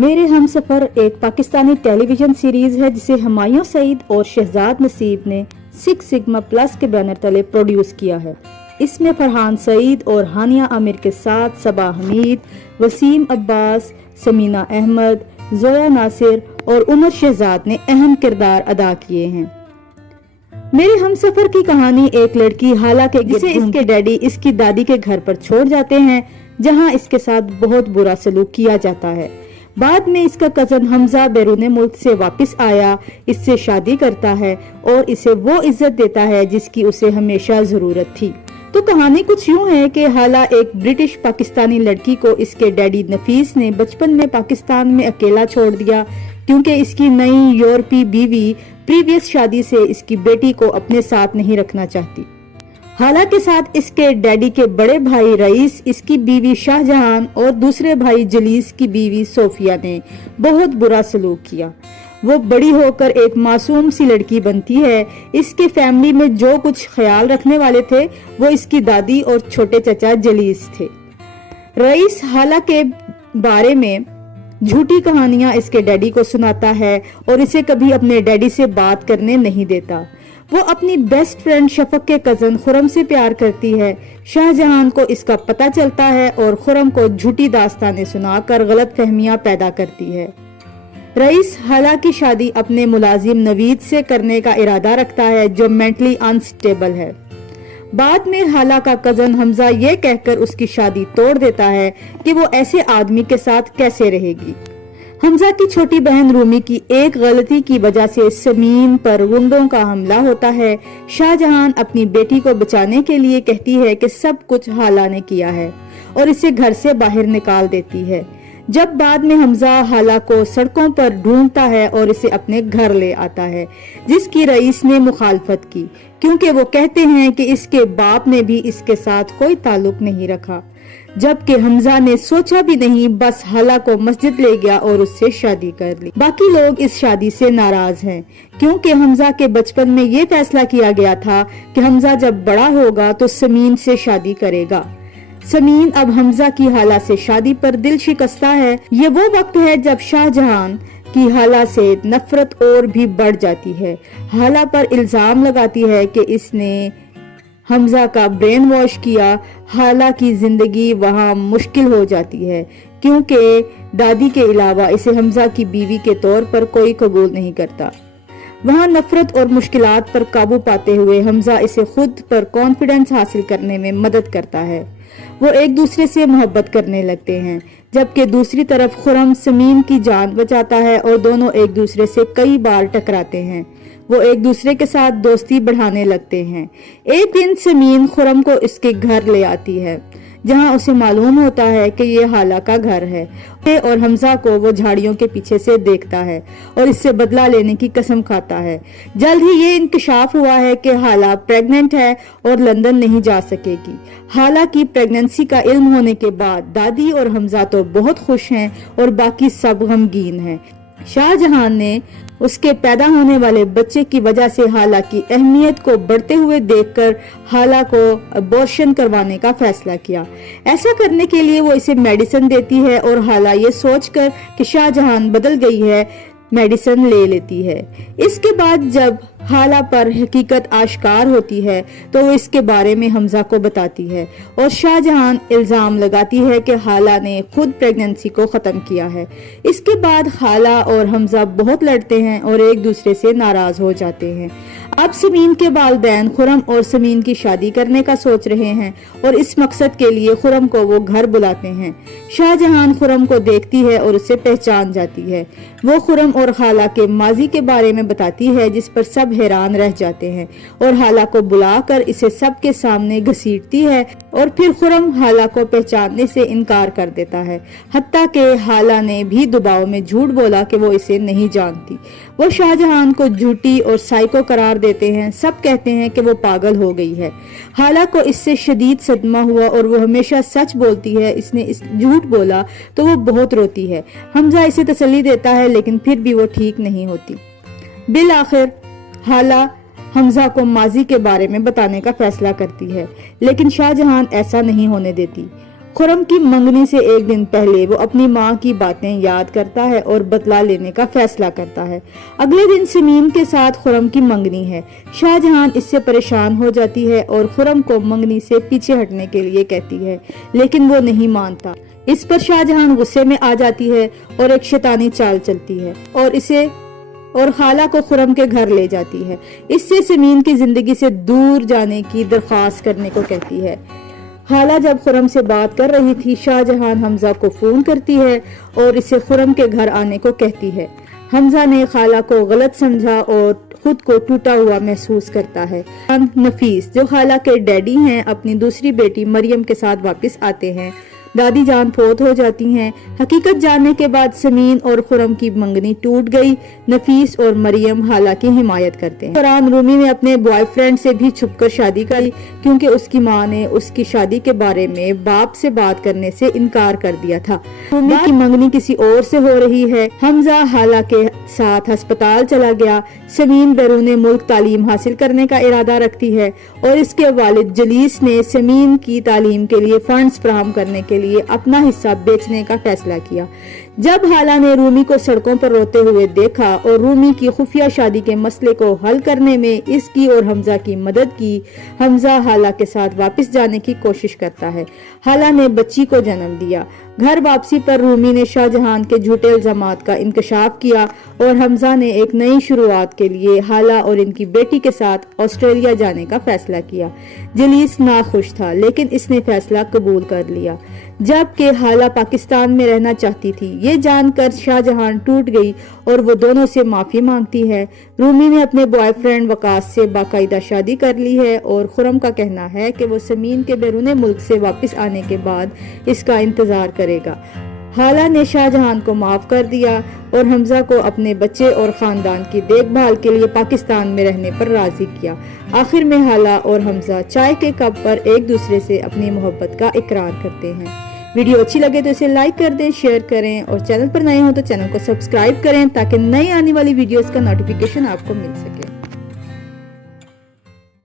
मेरे हमसफर एक Pakistani television series है जिसे हुमायूं सईद और शहजाद नसीब ने 6 सिग्मा प्लस के बैनर तले प्रोड्यूस किया है। इसमें फरहान सईद और हानिया आमिर के साथ सबा हमीद, वसीम अब्बास, समीना अहमद, जोया नासिर और उमर शहजाद ने अहम किरदार अदा किए हैं। मेरे हमसफर की कहानी एक लड़की हाला के जिसे इसके डैडी इसकी दादी के घर पर छोड़ जाते हैं, जहां इसके साथ बहुत बुरा सलूक किया जाता है। बाद में इसका कजन हमजा बैरून मुल्क से वापस आया, इससे शादी करता है और इसे वो इज्जत देता है जिसकी उसे हमेशा जरूरत थी। तो कहानी कुछ यूं है कि हाला एक ब्रिटिश पाकिस्तानी लड़की को इसके डैडी नफीस ने बचपन में पाकिस्तान में अकेला छोड़ दिया, क्योंकि इसकी नई यूरोपीय बीवी प्रीवियस शादी से इसकी बेटी को अपने साथ नहीं रखना चाहती। हाला के साथ इसके डैडी के बड़े भाई रईस, इसकी बीवी शाहजहान और दूसरे भाई जलीस की बीवी सोफिया ने बहुत बुरा सलूक किया। वो बड़ी होकर एक मासूम सी लड़की बनती है। इसके फैमिली में जो कुछ ख्याल रखने वाले थे वो इसकी दादी और छोटे चचा जलीस थे। रईस हाला के बारे में झूठी कहानियां इसके डैडी को सुनाता है और इसे कभी अपने डैडी से बात करने नहीं देता। वो अपनी बेस्ट फ्रेंड शफक के कजन खुरम से प्यार करती है। शाहजहान को इसका पता चलता है और खुरम को झूठी दास्तानें सुनाकर गलत फहमियां पैदा करती है। रईस हाला की शादी अपने मुलाजिम नवीद से करने का इरादा रखता है, जो मेंटली अनस्टेबल है। बाद में हाला का कजन हमजा ये कहकर उसकी शादी तोड़ देता है कि वो ऐसे आदमी के साथ कैसे रहेगी। हमजा की छोटी बहन रूमी की एक गलती की वजह से समीन पर गुंडों का हमला होता है। शाहजहान अपनी बेटी को बचाने के लिए कहती है कि सब कुछ हाला ने किया है और इसे घर से बाहर निकाल देती है। जब बाद में हमजा हाला को सड़कों पर ढूंढता है और इसे अपने घर ले आता है, जिसकी रईस ने मुखालफत की, क्योंकि वो कहते हैं कि इसके बाप ने भी इसके साथ कोई ताल्लुक नहीं रखा। जबकि हमजा ने सोचा भी नहीं, बस हाला को मस्जिद ले गया और उससे शादी कर ली। बाकी लोग इस शादी से नाराज हैं, क्योंकि हमजा के बचपन में ये फैसला किया गया था कि हमजा जब बड़ा होगा तो समीन से शादी करेगा। समीन अब हमजा की हाला से शादी पर दिल शिकस्ता है। ये वो वक्त है जब शाहजहान की हाला से नफरत और भी बढ़ जाती है। हाला पर इल्जाम लगाती है कि इसने हमजा का ब्रेन वॉश किया। हाला की जिंदगी वहाँ मुश्किल हो जाती है, क्योंकि दादी के अलावा इसे हमजा की बीवी के तौर पर कोई कबूल नहीं करता। वहाँ नफरत और मुश्किलात पर काबू पाते हुए हमजा इसे खुद पर कॉन्फिडेंस हासिल करने में मदद करता है। वो एक दूसरे से मोहब्बत करने लगते हैं, जबकि दूसरी तरफ खुरम समीन की जान बचाता है और दोनों एक दूसरे से कई बार टकराते हैं। वो एक दूसरे के साथ दोस्ती बढ़ाने लगते हैं। एक दिन समीन खुरम को इसके घर ले आती है, जहां उसे मालूम होता है कि ये हाला का घर है, और हमजा को वो झाड़ियों के पीछे से देखता है और इससे बदला लेने की कसम खाता है। जल्द ही ये इंकशाफ हुआ है कि हाला प्रेग्नेंट है और लंदन नहीं जा सकेगी। हाला की प्रेगनेंसी का इल्म होने के बाद दादी और हमजा तो बहुत खुश हैं और बाकी सब गमगीन हैं। शाहजहान ने उसके पैदा होने वाले बच्चे की वजह से हाला की अहमियत को बढ़ते हुए देखकर हाला को अबॉर्शन करवाने का फैसला किया। ऐसा करने के लिए वो इसे मेडिसिन देती है और हाला ये सोचकर कि शाहजहान बदल गई है, मेडिसिन ले लेती है। इसके बाद जब हाला पर हकीकत आश्कार होती है तो वो इसके बारे में हमजा को बताती है और शाहजहान इल्जाम लगाती है कि हाला ने खुद प्रेगनेंसी को खत्म किया है। इसके बाद हाला और हमजा बहुत लड़ते हैं और एक दूसरे से नाराज हो जाते हैं। अब समीन के वालिदैन खुरम और समीन की शादी करने का सोच रहे हैं और इस मकसद के लिए खुरम को वो घर बुलाते हैं। शाहजहान खुरम को देखती है और उसे पहचान जाती है। वो खुरम और हाला के माजी के बारे में बताती है, जिस पर सब हैरान रह जाते हैं और हाला को बुलाकर इसे सबके सामने घसीटती है और फिर खुरम हाला को पहचानने से इनकार कर देता है। हत्ता के हाला ने भी दबाव में झूठ बोला कि वो इसे नहीं जानती। वो शाहजहान को झूठी और साइको करार देते हैं। सब कहते हैं कि वो पागल हो गई है। हाला को इससे शदीद सदमा हुआ और वो हमेशा सच बोलती है। इसने इस झूठ बोला तो वो बहुत रोती है। हमजा इसे तसल्ली देता है, लेकिन फिर भी वो ठीक नहीं होती। बिल आखिर हाला हमजा को माजी के बारे में बताने का फैसला करती है, लेकिन शाहजहान ऐसा नहीं होने देती। खुर्रम की मंगनी से एक दिन पहले वो अपनी माँ की बातें याद करता है और बदला लेने का फैसला करता है। अगले दिन समीन के साथ खुर्रम की मंगनी है। शाहजहां इससे परेशान हो जाती है और खुर्रम को मंगनी से पीछे हटने के लिए कहती है, लेकिन वो नहीं मानता। इस पर शाहजहां गुस्से में आ जाती है और एक शैतानी चाल चलती है और खाला को खुर्रम के घर ले जाती है। इससे समीन की जिंदगी से दूर जाने की दरख्वास्त करने को कहती है। खाला जब खुर्रम से बात कर रही थी, शाहजहां हमजा को फोन करती है और इसे खुर्रम के घर आने को कहती है। हमजा ने खाला को गलत समझा और खुद को टूटा हुआ महसूस करता है। नफीस जो खाला के डैडी हैं अपनी दूसरी बेटी मरियम के साथ वापस आते हैं। दादी जान फोत हो जाती हैं। हकीकत जानने के बाद समीन और खुर्रम की मंगनी टूट गई। नफीस और मरियम खाला की हिमायत करते हैं। दौरान रूमी ने अपने बॉयफ्रेंड से भी छुपकर शादी की क्योंकि उसकी माँ ने उसकी शादी के बारे में बाप से बात करने से इनकार कर दिया था। रूमी की मंगनी किसी और से हो रही है। हमजा खाला के साथ अस्पताल चला गया। समीन बैरून मुल्क तालीम हासिल करने का इरादा रखती है और इसके वालिद जलीस ने समीन की तालीम के लिए फंड्स फराहम करने के लिए अपना हिस्सा बेचने का फैसला किया। जब खाला ने रूमी को सड़कों पर रोते हुए देखा और रूमी की खुफिया शादी के मसले को हल करने में इसकी और हमजा की मदद की, हमजा खाला के साथ वापस जाने की कोशिश करता है। खाला ने बच्ची को जन्म दिया। घर वापसी पर रूमी ने शाहजहां के झूठे इल्जामात का इंकशाफ किया और हमजा ने एक नई शुरुआत के लिए खाला और इनकी बेटी के साथ ऑस्ट्रेलिया जाने का फैसला किया। जलीस नाखुश था लेकिन इसने फैसला कबूल कर लिया, जबकि खाला पाकिस्तान में रहना चाहती थी। ये जानकर शाहजहां टूट गई और वो दोनों से माफी मांगती है। रूमी ने अपने बॉयफ्रेंड वकास से बाकायदा शादी कर ली है और खुर्रम का कहना है कि वो समीन के बैरून मुल्क से वापस आने के बाद इसका इंतजार करेगा। खाला ने शाहजहां को माफ कर दिया और हमजा को अपने बच्चे और खानदान की देखभाल के लिए पाकिस्तान में रहने पर राजी किया। आखिर में खाला और हमजा चाय के कप पर एक दूसरे से अपनी मोहब्बत का इकरार करते हैं। वीडियो अच्छी लगे तो इसे लाइक कर दें, शेयर करें और चैनल पर नए हो तो चैनल को सब्सक्राइब करें ताकि नई आने वाली वीडियोस का नोटिफिकेशन आपको मिल सके।